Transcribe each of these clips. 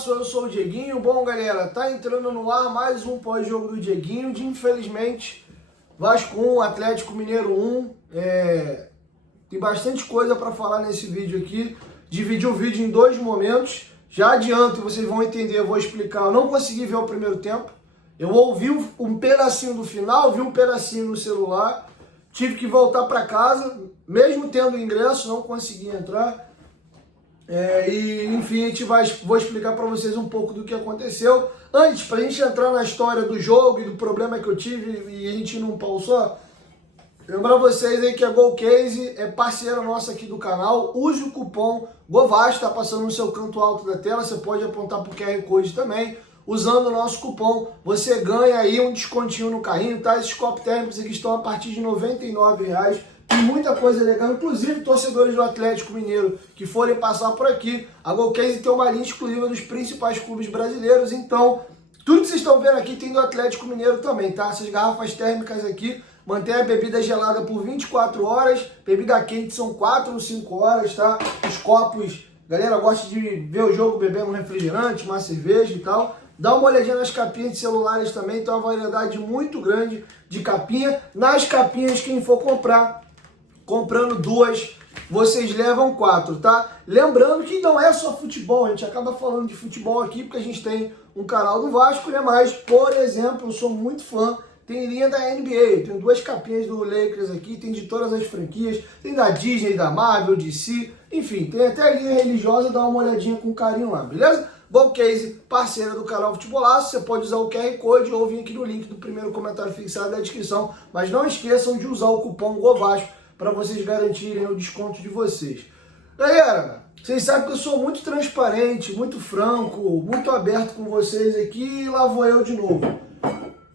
Futebolaço, eu sou o Dieguinho. Bom, galera, tá entrando no ar mais um pós-jogo do Dieguinho de, infelizmente, Vasco 1, Atlético Mineiro 1. Tem bastante coisa para falar nesse vídeo aqui. Dividi o vídeo em dois momentos. Já adianto, vocês vão entender, eu vou explicar. Eu não consegui ver o primeiro tempo. Eu ouvi um pedacinho do final, vi um pedacinho no celular. Tive que voltar para casa, mesmo tendo ingresso, não consegui entrar. Enfim, vou explicar para vocês um pouco do que aconteceu. Antes, para a gente entrar na história do jogo e do problema que eu tive e a gente ir num pau só, lembrar vocês aí que a Golcase é parceira nossa aqui do canal. Use o cupom GOVASCO, está passando no seu canto alto da tela, você pode apontar para o QR Code também. Usando o nosso cupom, você ganha aí um descontinho no carrinho, tá? Esses copos térmicos aqui estão a partir de R$ 99,00. Tem muita coisa legal, inclusive torcedores do Atlético Mineiro que forem passar por aqui. A Golcase tem uma linha exclusiva dos principais clubes brasileiros, então tudo que vocês estão vendo aqui tem do Atlético Mineiro também, tá? Essas garrafas térmicas aqui mantém a bebida gelada por 24 horas, bebida quente são 4 ou 5 horas, tá? Os copos, galera gosta de ver o jogo bebendo um refrigerante, uma cerveja e tal. Dá uma olhadinha nas capinhas de celulares também, tem uma variedade muito grande de capinha. Nas capinhas, quem for comprar, comprando duas, vocês levam 4, tá? Lembrando que não é só futebol, a gente acaba falando de futebol aqui, porque a gente tem um canal do Vasco, né? Mas, por exemplo, eu sou muito fã, tem linha da NBA, tem duas capinhas do Lakers aqui, tem de todas as franquias, tem da Disney, da Marvel, DC, enfim, tem até a linha religiosa, dá uma olhadinha com carinho lá, beleza? Golcase, parceira do canal Futebolaço, você pode usar o QR Code ou vir aqui no link do primeiro comentário fixado da descrição, mas não esqueçam de usar o cupom GOVASCO para vocês garantirem o desconto de vocês. Galera, vocês sabem que eu sou muito transparente, muito franco, muito aberto com vocês aqui e lá vou eu de novo.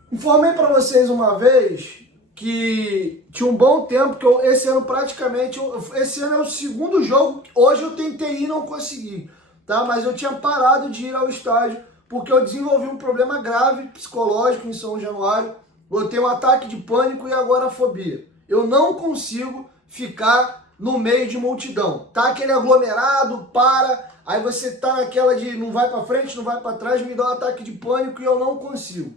Informei para vocês uma vez que tinha um bom tempo, que esse ano é o segundo jogo, hoje eu tentei ir e não consegui. Tá? Mas eu tinha parado de ir ao estádio porque eu desenvolvi um problema grave psicológico em São Januário. Eu tenho um ataque de pânico e agorafobia. Eu não consigo ficar no meio de multidão. Tá aquele aglomerado, aí você tá naquela de não vai para frente, não vai para trás, me dá um ataque de pânico e eu não consigo.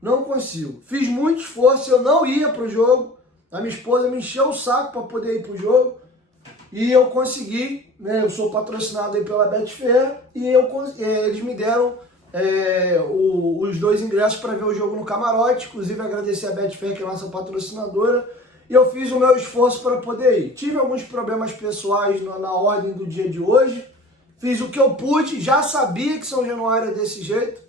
Não consigo. Fiz muito esforço, eu não ia pro jogo. A minha esposa me encheu o saco para poder ir pro jogo. E eu consegui, né? Eu sou patrocinado aí pela Betfair e eles me deram os 2 ingressos para ver o jogo no camarote. Inclusive agradecer a Betfair, que é a nossa patrocinadora. E eu fiz o meu esforço para poder ir. Tive alguns problemas pessoais na ordem do dia de hoje. Fiz o que eu pude, já sabia que São Januário é desse jeito.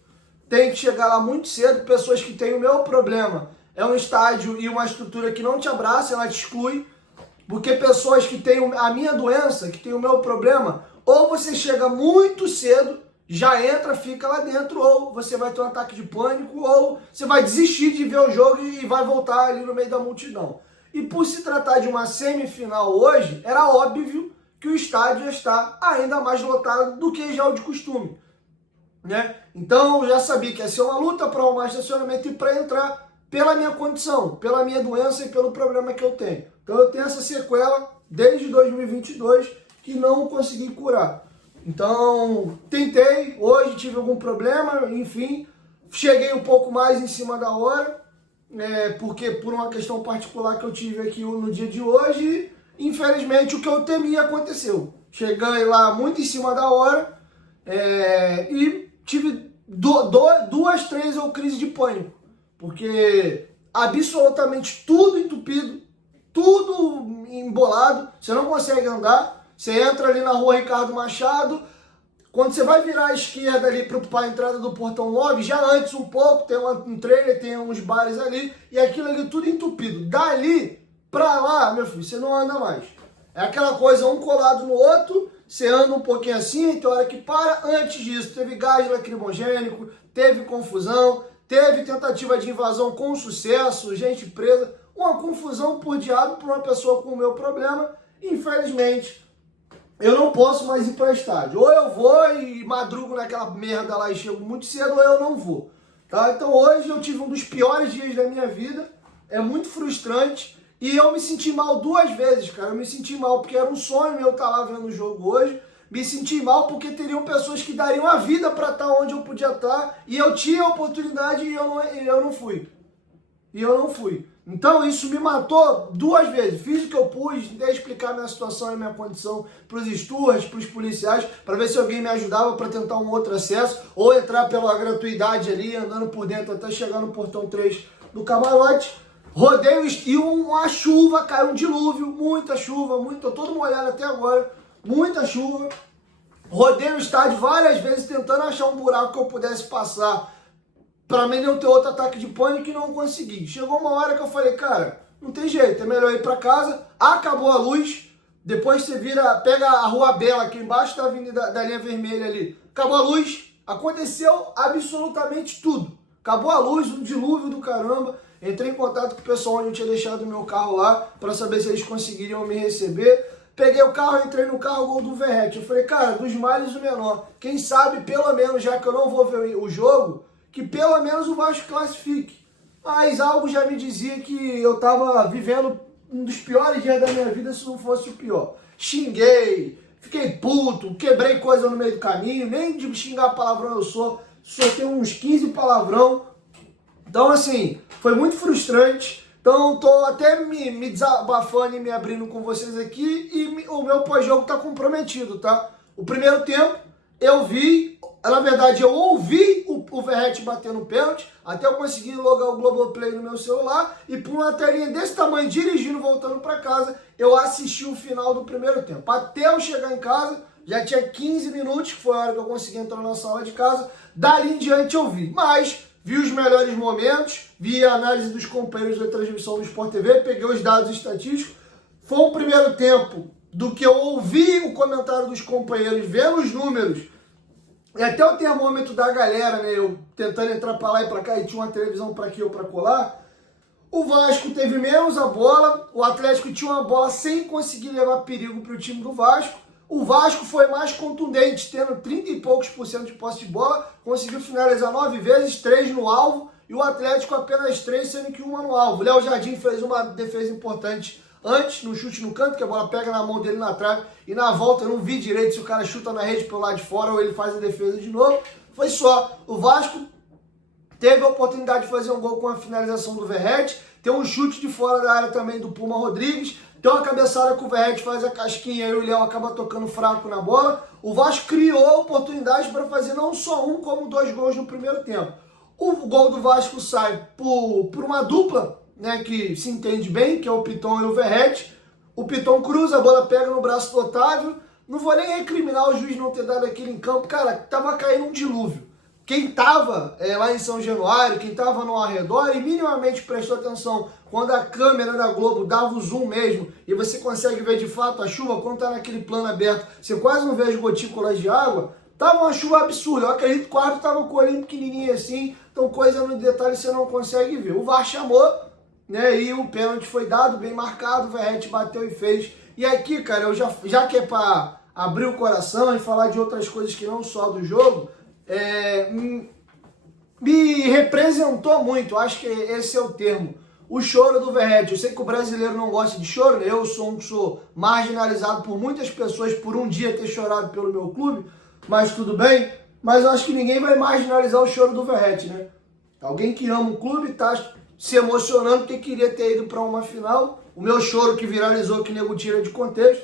Tem que chegar lá muito cedo. Pessoas que têm o meu problema. É um estádio e uma estrutura que não te abraça, ela te exclui. Porque pessoas que têm a minha doença, que têm o meu problema, ou você chega muito cedo, já entra, fica lá dentro, ou você vai ter um ataque de pânico, ou você vai desistir de ver o jogo e vai voltar ali no meio da multidão. E por se tratar de uma semifinal hoje, era óbvio que o estádio ia estar ainda mais lotado do que já o de costume, né? Então eu já sabia que ia ser uma luta para arrumar estacionamento e para entrar pela minha condição, pela minha doença e pelo problema que eu tenho. Então eu tenho essa sequela desde 2022 que não consegui curar. Então tentei, hoje tive algum problema, enfim, cheguei um pouco mais em cima da hora, porque por uma questão particular que eu tive aqui no dia de hoje, infelizmente o que eu temia aconteceu. Cheguei lá muito em cima da hora e tive 2, 3 crises de pânico, porque absolutamente tudo entupido, tudo embolado, você não consegue andar, você entra ali na rua Ricardo Machado, quando você vai virar à esquerda ali para a entrada do Portão 9, já antes um pouco, tem um trailer, tem uns bares ali, e aquilo ali tudo entupido. Dali para lá, meu filho, você não anda mais. É aquela coisa, um colado no outro, você anda um pouquinho assim, tem hora que para. Antes disso, teve gás lacrimogênico, teve confusão, teve tentativa de invasão com sucesso, gente presa. Uma confusão por diabo para uma pessoa com o meu problema. Infelizmente, eu não posso mais ir para o estádio. Ou eu vou e madrugo naquela merda lá e chego muito cedo, ou eu não vou. Tá? Então hoje eu tive um dos piores dias da minha vida. É muito frustrante. E eu me senti mal 2 vezes, cara. Eu me senti mal porque era um sonho meu estar lá vendo o jogo hoje. me senti mal porque teriam pessoas que dariam a vida para estar onde eu podia estar e eu tinha a oportunidade e eu não fui. E eu não fui. Então isso me matou 2 vezes. Fiz o que eu pude, tentei explicar minha situação e minha condição para os stewards, para os policiais, para ver se alguém me ajudava para tentar um outro acesso ou entrar pela gratuidade ali, andando por dentro até chegar no portão 3 do camarote. Rodei e uma chuva, caiu um dilúvio, muita chuva, tô todo molhado até agora, muita chuva. Rodei o estádio várias vezes tentando achar um buraco que eu pudesse passar para mim não ter outro ataque de pânico e não consegui. Chegou uma hora que eu falei, cara, não tem jeito, é melhor ir para casa. Acabou a luz, depois você pega a Rua Bela aqui embaixo da avenida da linha vermelha ali. Acabou a luz, aconteceu absolutamente tudo. Acabou a luz, um dilúvio do caramba. Entrei em contato com o pessoal onde eu tinha deixado o meu carro lá para saber se eles conseguiriam me receber. Peguei o carro, entrei no carro, gol do Verratti. Eu falei, cara, dos males o menor. Quem sabe, pelo menos, já que eu não vou ver o jogo, que pelo menos o Vasco classifique. Mas algo já me dizia que eu estava vivendo um dos piores dias da minha vida, se não fosse o pior. Xinguei, fiquei puto, quebrei coisa no meio do caminho, nem de xingar palavrão eu sou tenho uns 15 palavrão. Então, assim, foi muito frustrante. Então, tô até me desabafando e me abrindo com vocês aqui e o meu pós-jogo tá comprometido, tá? O primeiro tempo, eu vi, na verdade, eu ouvi o Verratti bater no pênalti, até eu conseguir logar o Globoplay no meu celular e por uma telinha desse tamanho, dirigindo, voltando para casa, eu assisti o final do primeiro tempo. Até eu chegar em casa, já tinha 15 minutos, que foi a hora que eu consegui entrar na sala de casa, dali em diante eu vi. Mas vi os melhores momentos, vi a análise dos companheiros da transmissão do Sport TV, peguei os dados estatísticos. Foi um primeiro tempo do que eu ouvi o comentário dos companheiros, vendo os números, e até o termômetro da galera, né? Eu tentando entrar para lá e para cá, e tinha uma televisão para aqui ou para colar. O Vasco teve menos a bola, o Atlético tinha uma bola sem conseguir levar perigo para o time do Vasco. O Vasco foi mais contundente, tendo 30 e poucos % de posse de bola, conseguiu finalizar 9 vezes, 3 no alvo, e o Atlético apenas 3, sendo que 1 no alvo. O Léo Jardim fez uma defesa importante antes, no chute no canto, que a bola pega na mão dele na trave, e na volta eu não vi direito se o cara chuta na rede pelo lado de fora ou ele faz a defesa de novo. Foi só. O Vasco teve a oportunidade de fazer um gol com a finalização do Verratti, tem um chute de fora da área também do Puma Rodrigues, tem uma cabeçada que o Verratti faz a casquinha e o Léo acaba tocando fraco na bola. O Vasco criou oportunidades para fazer não só um, como 2 gols no primeiro tempo. O gol do Vasco sai por uma dupla, né, que se entende bem, que é o Piton e o Verratti. O Piton cruza, a bola pega no braço do Otávio. Não vou nem recriminar o juiz não ter dado aquilo em campo. Cara, tava caindo um dilúvio. Quem estava lá em São Januário, quem estava no arredor e minimamente prestou atenção quando a câmera da Globo dava o zoom mesmo e você consegue ver de fato a chuva, quando está naquele plano aberto, você quase não vê as gotículas de água, tava uma chuva absurda. Eu acredito que o árbitro estava com o olhinho pequenininho assim, então coisa no detalhe você não consegue ver. O VAR chamou, né, e o pênalti foi dado, bem marcado, o Verratti bateu e fez. E aqui, cara, eu já que é para abrir o coração e falar de outras coisas que não só do jogo, me representou muito, acho que esse é o termo, o choro do Verratti. Eu sei que o brasileiro não gosta de choro, né? Eu sou marginalizado por muitas pessoas por um dia ter chorado pelo meu clube, mas tudo bem, mas eu acho que ninguém vai marginalizar o choro do Verratti, né? Alguém que ama o clube tá se emocionando porque queria ter ido para uma final. O meu choro que viralizou, que nego tira de contexto,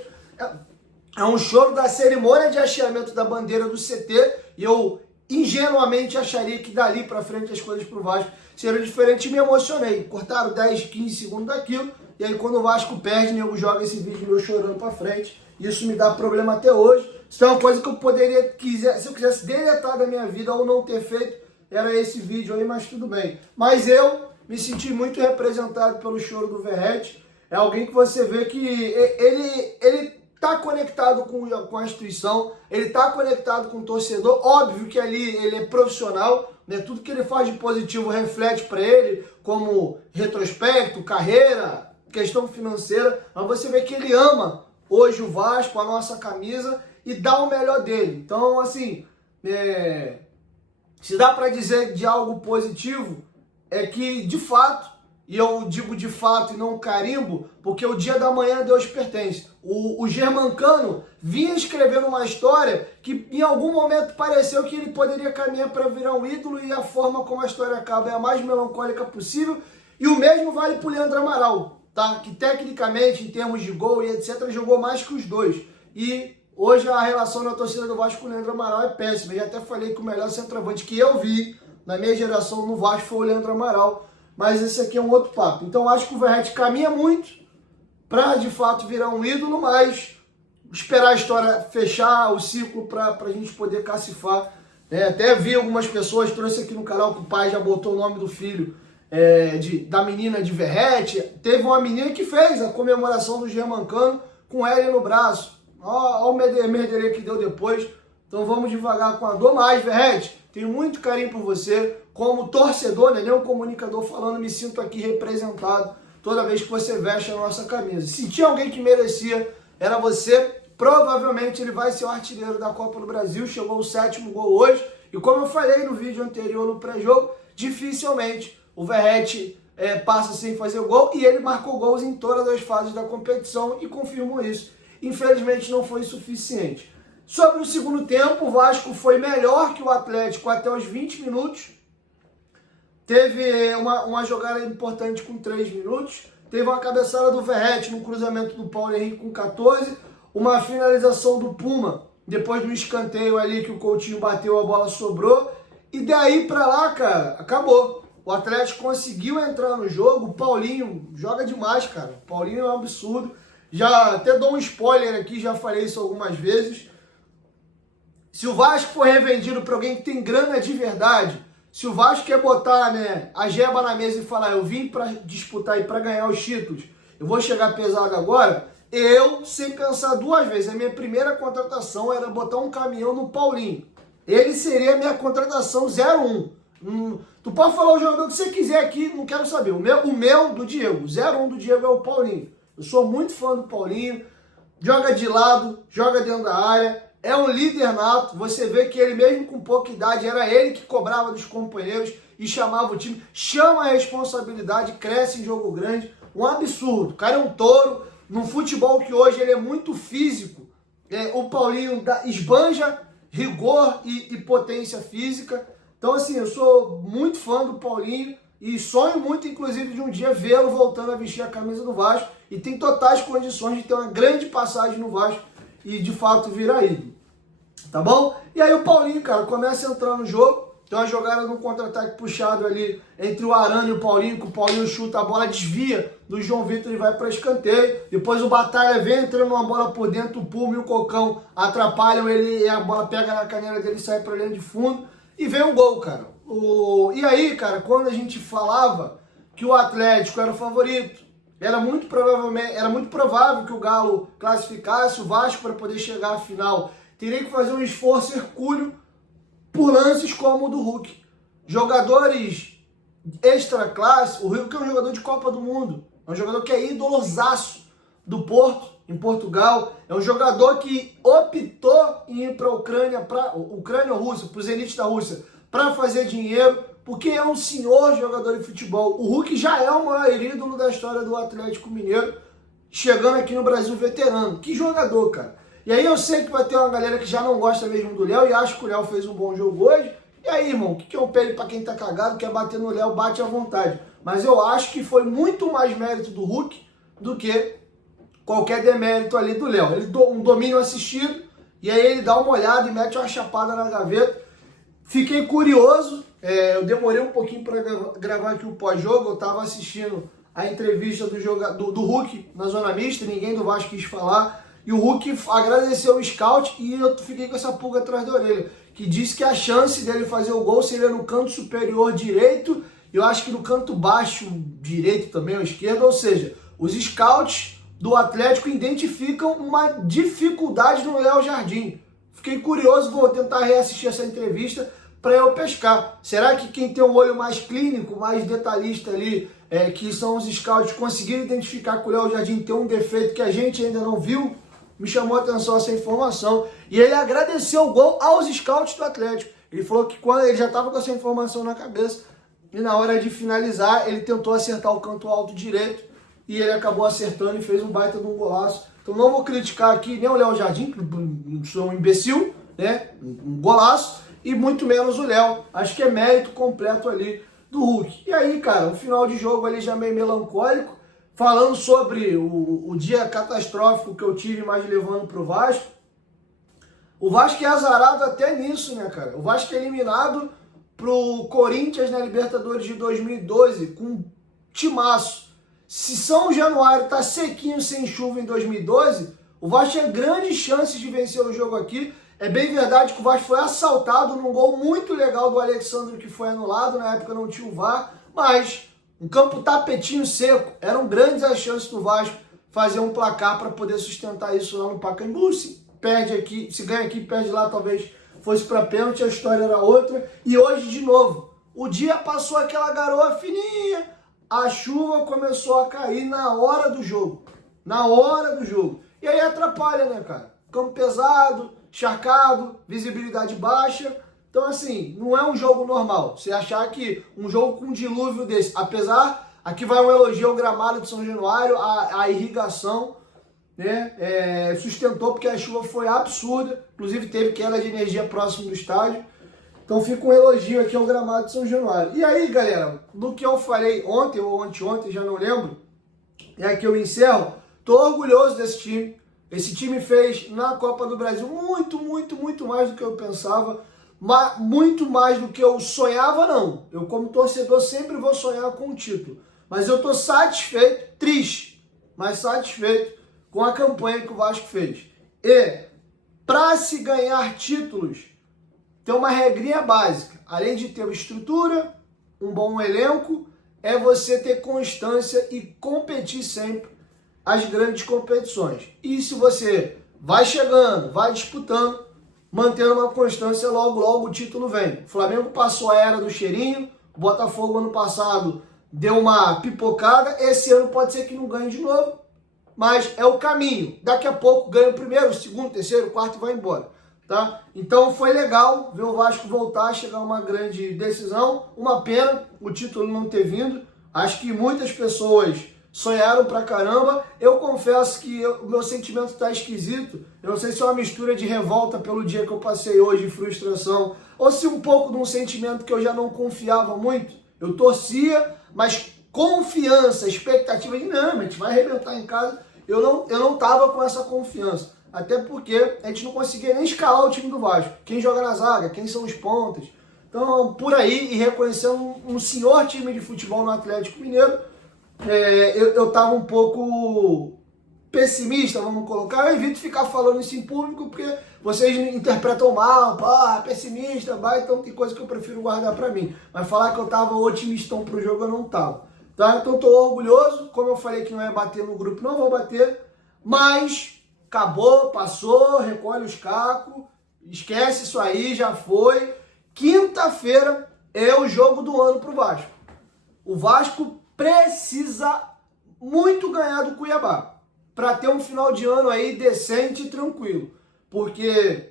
é um choro da cerimônia de hasteamento da bandeira do CT, e eu ingenuamente acharia que dali pra frente as coisas pro Vasco seriam diferentes e me emocionei. Cortaram 10, 15 segundos daquilo, e aí quando o Vasco perde, nego joga esse vídeo meu chorando pra frente. Isso me dá problema até hoje. Isso é uma coisa que eu poderia, se eu quisesse deletar da minha vida ou não ter feito, era esse vídeo aí, mas tudo bem. Mas eu me senti muito representado pelo choro do Verratti. É alguém que você vê que ele está conectado com a instituição, ele está conectado com o torcedor. Óbvio que ali ele é profissional, né? Tudo que ele faz de positivo reflete para ele, como retrospecto, carreira, questão financeira, mas você vê que ele ama hoje o Vasco, a nossa camisa, e dá o melhor dele. Então, assim, se dá para dizer de algo positivo, é que, de fato, e eu digo de fato e não carimbo, porque o dia da manhã a Deus pertence. O Germancano vinha escrevendo uma história que em algum momento pareceu que ele poderia caminhar para virar um ídolo, e a forma como a história acaba é a mais melancólica possível. E o mesmo vale para o Leandro Amaral, tá? Que tecnicamente, em termos de gol e etc., jogou mais que os dois. E hoje a relação da torcida do Vasco com o Leandro Amaral é péssima. Eu já até falei que o melhor centroavante que eu vi na minha geração no Vasco foi o Leandro Amaral. Mas esse aqui é um outro papo. Então acho que o Verratti caminha muito para de fato virar um ídolo, mas esperar a história fechar o ciclo para a gente poder cacifar. Até vi algumas pessoas, trouxe aqui no canal que o pai já botou o nome do filho, da menina de Verratti. Teve uma menina que fez a comemoração do Germancano com ele no braço. Olha o merderia que deu depois. Então vamos devagar com a dor. Mas, Verratti, tenho muito carinho por você. Como torcedor, né, nem um comunicador falando, me sinto aqui representado toda vez que você veste a nossa camisa. Se tinha alguém que merecia, era você. Provavelmente ele vai ser o artilheiro da Copa do Brasil. Chegou o 7º gol hoje. E como eu falei no vídeo anterior, no pré-jogo, dificilmente o Verratti passa sem fazer gol. E ele marcou gols em todas as fases da competição e confirmou isso. Infelizmente não foi suficiente. Sobre o segundo tempo, o Vasco foi melhor que o Atlético até os 20 minutos. Teve uma jogada importante com 3 minutos. Teve uma cabeçada do Verratti no cruzamento do Paulo Henrique com 14. Uma finalização do Puma, depois do escanteio ali que o Coutinho bateu, a bola sobrou. E daí pra lá, cara, acabou. O Atlético conseguiu entrar no jogo. O Paulinho joga demais, cara. O Paulinho é um absurdo. Já até dou um spoiler aqui, já falei isso algumas vezes. Se o Vasco for revendido para alguém que tem grana de verdade, se o Vasco quer botar, né, a jeba na mesa e falar, eu vim para disputar e para ganhar os títulos, eu vou chegar pesado agora, eu, sem pensar duas vezes, a minha primeira contratação era botar um caminhão no Paulinho. Ele seria a minha contratação 01. Tu pode falar o jogador que você quiser aqui, não quero saber. O meu do Diego, 01 do Diego é o Paulinho. Eu sou muito fã do Paulinho, joga de lado, joga dentro da área, é um líder nato. Você vê que ele mesmo com pouca idade, era ele que cobrava dos companheiros e chamava o time, chama a responsabilidade, cresce em jogo grande, um absurdo. O cara é um touro, num futebol que hoje ele é muito físico, o Paulinho esbanja rigor e potência física. Então assim, eu sou muito fã do Paulinho e sonho muito, inclusive, de um dia vê-lo voltando a vestir a camisa do Vasco, e tem totais condições de ter uma grande passagem no Vasco e de fato virar ídolo, tá bom? E aí o Paulinho, cara, começa a entrar no jogo, tem uma jogada no contra-ataque puxado ali entre o Arana e o Paulinho, que o Paulinho chuta a bola, desvia do João Vitor e vai para escanteio. Depois o Batalha vem entrando uma bola por dentro, o Puma e o Cocão atrapalham ele e a bola pega na canela dele e sai para linha de fundo e vem um gol, cara. E aí, cara, quando a gente falava que o Atlético era o favorito, era muito provável que o Galo classificasse, o Vasco, para poder chegar à final, teria que fazer um esforço hercúleo por lances como o do Hulk. Jogadores extra classe, o Hulk é um jogador de Copa do Mundo, é um jogador que é idolosaço do Porto, em Portugal, é um jogador que optou em ir para a Ucrânia ou Rússia, para os elites da Rússia, para fazer dinheiro, porque é um senhor jogador de futebol. O Hulk já é o maior ídolo da história do Atlético Mineiro, chegando aqui no Brasil veterano. Que jogador, cara. E aí eu sei que vai ter uma galera que já não gosta mesmo do Léo e acha que o Léo fez um bom jogo hoje. E aí, irmão, o que é um pele para quem tá cagado, quer bater no Léo, bate à vontade. Mas eu acho que foi muito mais mérito do Hulk do que qualquer demérito ali do Léo. Ele um domínio assistido, e aí ele dá uma olhada e mete uma chapada na gaveta. Fiquei curioso, eu demorei um pouquinho para gravar aqui o pós-jogo, eu estava assistindo a entrevista do Hulk na Zona Mista, ninguém do Vasco quis falar, e o Hulk agradeceu o scout e eu fiquei com essa pulga atrás da orelha, que disse que a chance dele fazer o gol seria no canto superior direito, eu acho que no canto baixo direito também, ou esquerdo, ou seja, os scouts do Atlético identificam uma dificuldade no Léo Jardim. Fiquei curioso, vou tentar reassistir essa entrevista para eu pescar. Será que quem tem um olho mais clínico, mais detalhista ali, que são os scouts, conseguiram identificar que o Léo Jardim tem um defeito que a gente ainda não viu? Me chamou a atenção essa informação. E ele agradeceu o gol aos scouts do Atlético. Ele falou que quando ele já estava com essa informação na cabeça, e na hora de finalizar ele tentou acertar o canto alto direito e ele acabou acertando e fez um baita de um golaço. Então não vou criticar aqui nem o Léo Jardim, que sou um imbecil, né? Um golaço, e muito menos o Léo. Acho que é mérito completo ali do Hulk. E aí, cara, o final de jogo ali já meio melancólico, falando sobre o dia catastrófico que eu tive mais levando pro Vasco. O Vasco é azarado até nisso, né, cara? O Vasco é eliminado pro Corinthians na Libertadores de 2012 com um timaço. Se São Januário tá sequinho sem chuva em 2012, o Vasco tinha grandes chances de vencer o jogo aqui. É bem verdade que o Vasco foi assaltado num gol muito legal do Alexandre que foi anulado, na época não tinha o VAR, mas um campo tapetinho seco, eram grandes as chances do Vasco fazer um placar para poder sustentar isso lá no Pacaembu. Se perde aqui, se ganha aqui, perde lá, talvez fosse para pênalti, a história era outra. E hoje, de novo, o dia passou aquela garoa fininha, a chuva começou a cair na hora do jogo. Na hora do jogo. E aí atrapalha, né, cara? Campo pesado, encharcado, visibilidade baixa. Então, assim, não é um jogo normal. Você achar que um jogo com um dilúvio desse, apesar, aqui vai um elogio ao gramado de São Januário, a irrigação, né, sustentou, porque a chuva foi absurda, inclusive teve queda de energia próximo do estádio. Então fica um elogio aqui ao gramado de São Januário. E aí, galera, do que eu falei ontem ou anteontem, já não lembro, é que eu encerro. Tô orgulhoso desse time. Esse time fez na Copa do Brasil muito mais do que eu pensava. Muito mais do que eu sonhava, não. Eu, como torcedor, sempre vou sonhar com o título. Mas eu tô satisfeito, triste, mas satisfeito com a campanha que o Vasco fez. E, para se ganhar títulos, tem uma regrinha básica. Além de ter estrutura, um bom elenco, é você ter constância e competir sempre as grandes competições. E se você vai chegando, vai disputando, mantendo uma constância, logo o título vem. O Flamengo passou a era do cheirinho, o Botafogo ano passado deu uma pipocada, esse ano pode ser que não ganhe de novo, mas é o caminho. Daqui a pouco ganha o primeiro, o segundo, o terceiro, o quarto e vai embora. Tá? Então foi legal ver o Vasco voltar a chegar a uma grande decisão. Uma pena o título não ter vindo. Acho que muitas pessoas sonharam pra caramba. Eu confesso que o meu sentimento tá esquisito. Eu não sei se é uma mistura de revolta pelo dia que eu passei hoje, frustração, ou se um pouco de um sentimento que eu já não confiava muito. Eu torcia, mas confiança, expectativa de não, a gente vai arrebentar em casa. Eu não tava com essa confiança. Até porque a gente não conseguia nem escalar o time do Vasco. Quem joga na zaga, quem são os pontas. Então, por aí, e reconhecendo um senhor time de futebol no Atlético Mineiro, eu tava um pouco pessimista, vamos colocar. Eu evito ficar falando isso em público, porque vocês interpretam mal, pessimista, então tem coisa que eu prefiro guardar pra mim. Mas falar que eu tava otimistão pro jogo, eu não tava. Tá? Então, tô orgulhoso. Como eu falei que não ia bater no grupo, não vou bater. Mas acabou, passou, recolhe os cacos, esquece isso aí, já foi. Quinta-feira é o jogo do ano pro Vasco. O Vasco precisa muito ganhar do Cuiabá para ter um final de ano aí decente e tranquilo. Porque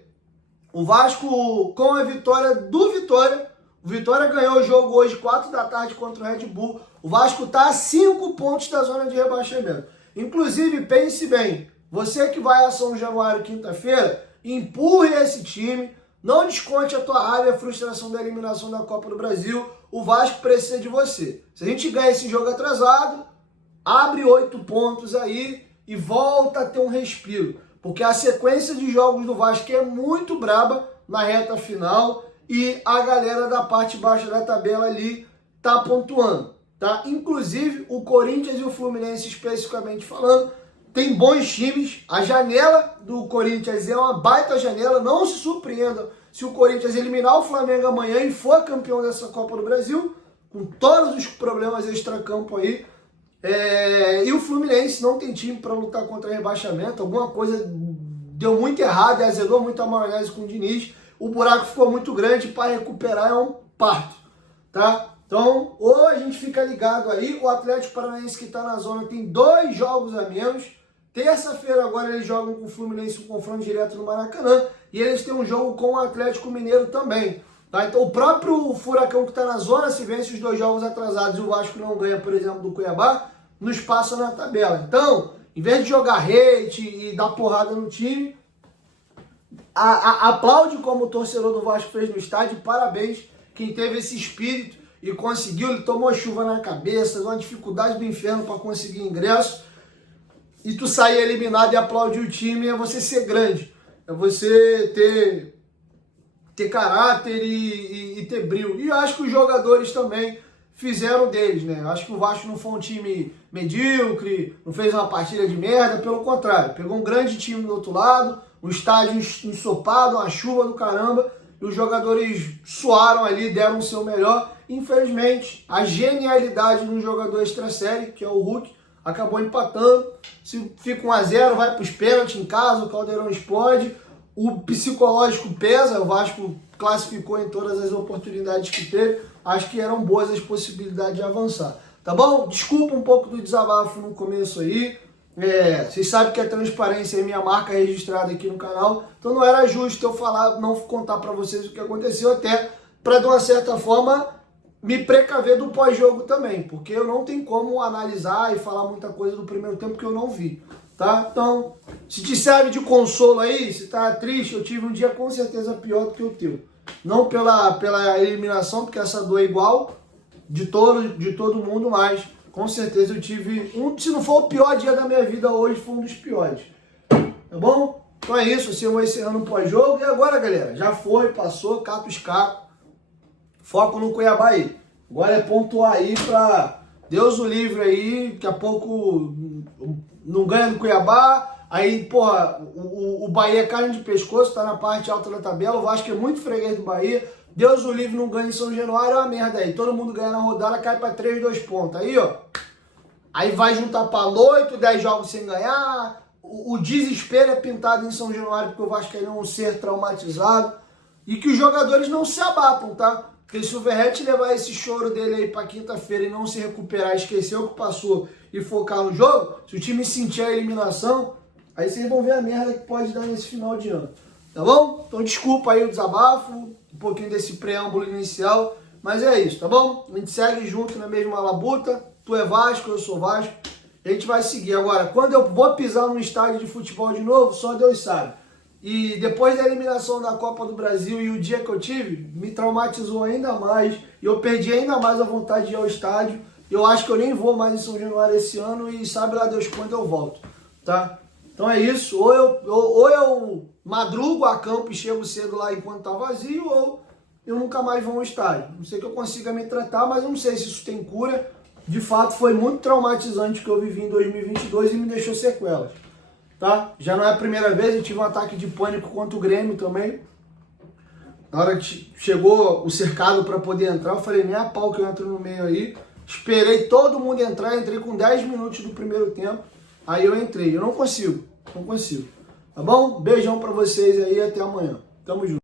o Vasco, com a vitória do Vitória, o Vitória ganhou o jogo hoje 4 da tarde contra o Red Bull. O Vasco tá a 5 pontos da zona de rebaixamento. Inclusive, pense bem, você que vai a São Januário quinta-feira, empurre esse time, não desconte a tua raiva e a frustração da eliminação da Copa do Brasil. O Vasco precisa de você. Se a gente ganha esse jogo atrasado, abre 8 pontos aí e volta a ter um respiro. Porque a sequência de jogos do Vasco é muito braba na reta final e a galera da parte baixa da tabela ali tá pontuando. Tá? Inclusive o Corinthians e o Fluminense, especificamente falando, tem bons times. A janela do Corinthians é uma baita janela. Não se surpreenda se o Corinthians eliminar o Flamengo amanhã e for campeão dessa Copa do Brasil, com todos os problemas extracampo aí. E o Fluminense não tem time para lutar contra rebaixamento. Alguma coisa deu muito errado e azedou muito a maionese com o Diniz. O buraco ficou muito grande, para recuperar é um parto. Tá? Então, ou a gente fica ligado aí. O Atlético Paranaense, que está na zona, tem 2 jogos a menos. Terça-feira agora eles jogam com o Fluminense um confronto direto no Maracanã. E eles têm um jogo com o Atlético Mineiro também. Tá? Então o próprio Furacão que está na zona, se vence os 2 jogos atrasados e o Vasco não ganha, por exemplo, do Cuiabá, nos passa na tabela. Então, em vez de jogar hate e dar porrada no time, aplaude como o torcedor do Vasco fez no estádio, parabéns quem teve esse espírito e conseguiu. Ele tomou chuva na cabeça, uma dificuldade do inferno para conseguir ingresso, e tu sair eliminado e aplaudir o time é você ser grande, é você ter caráter e ter brilho. E eu acho que os jogadores também fizeram deles, né? Eu acho que o Vasco não foi um time medíocre, não fez uma partida de merda, pelo contrário, pegou um grande time do outro lado, um estádio ensopado, uma chuva do caramba, e os jogadores suaram ali, deram o seu melhor. Infelizmente, a genialidade de um jogador extra-série, que é o Hulk, acabou empatando. Se fica 1-0, vai para os pênaltis em casa, o Caldeirão explode. O psicológico pesa, o Vasco classificou em todas as oportunidades que teve. Acho que eram boas as possibilidades de avançar. Tá bom? Desculpa um pouco do desabafo no começo aí. Vocês sabem que a transparência é minha marca registrada aqui no canal. Então não era justo eu falar, não contar para vocês o que aconteceu, até para de uma certa forma me precaver do pós-jogo também. Porque eu não tenho como analisar e falar muita coisa do primeiro tempo que eu não vi. Tá? Então, se te serve de consolo aí, se tá triste, eu tive um dia com certeza pior do que o teu. Não pela eliminação, porque essa dor é igual de todo mundo, mas com certeza eu tive se não for o pior dia da minha vida hoje, foi um dos piores. Tá bom? Então é isso, assim eu vou encerrando o pós-jogo. E agora, galera, já foi, passou, cata os cacos. Foco no Cuiabá aí. Agora é pontuar aí pra Deus o livre aí, daqui a pouco não ganha do Cuiabá, aí, porra, o Bahia é carne de pescoço, tá na parte alta da tabela, o Vasco é muito freguês do Bahia, Deus o livre não ganha em São Januário, é uma merda aí, todo mundo ganha na rodada, cai pra 3, 2 pontos, aí, ó, aí vai juntar pra 8, 10 jogos sem ganhar, o desespero é pintado em São Januário, porque o Vasco é um ser traumatizado, e que os jogadores não se abatam, tá? Porque se o Verratti levar esse choro dele aí pra quinta-feira e não se recuperar, esquecer o que passou e focar no jogo, se o time sentir a eliminação, aí vocês vão ver a merda que pode dar nesse final de ano. Tá bom? Então desculpa aí o desabafo, um pouquinho desse preâmbulo inicial, mas é isso, tá bom? A gente segue junto na mesma labuta, tu é Vasco, eu sou Vasco, a gente vai seguir. Agora, quando eu vou pisar num estádio de futebol de novo, só Deus sabe. E depois da eliminação da Copa do Brasil e o dia que eu tive, me traumatizou ainda mais. E eu perdi ainda mais a vontade de ir ao estádio. Eu acho que eu nem vou mais em São Januário esse ano e sabe lá Deus quando eu volto, tá? Então é isso. Ou eu madrugo a campo e chego cedo lá enquanto tá vazio, ou eu nunca mais vou ao estádio. Não sei que eu consiga me tratar, mas eu não sei se isso tem cura. De fato, foi muito traumatizante o que eu vivi em 2022 e me deixou sequelas. Tá? Já não é a primeira vez, eu tive um ataque de pânico contra o Grêmio também. Na hora que chegou o cercado para poder entrar, eu falei, nem a pau que eu entro no meio aí. Esperei todo mundo entrar, entrei com 10 minutos do primeiro tempo. Aí eu entrei, eu não consigo. Tá bom? Beijão para vocês aí, até amanhã. Tamo junto.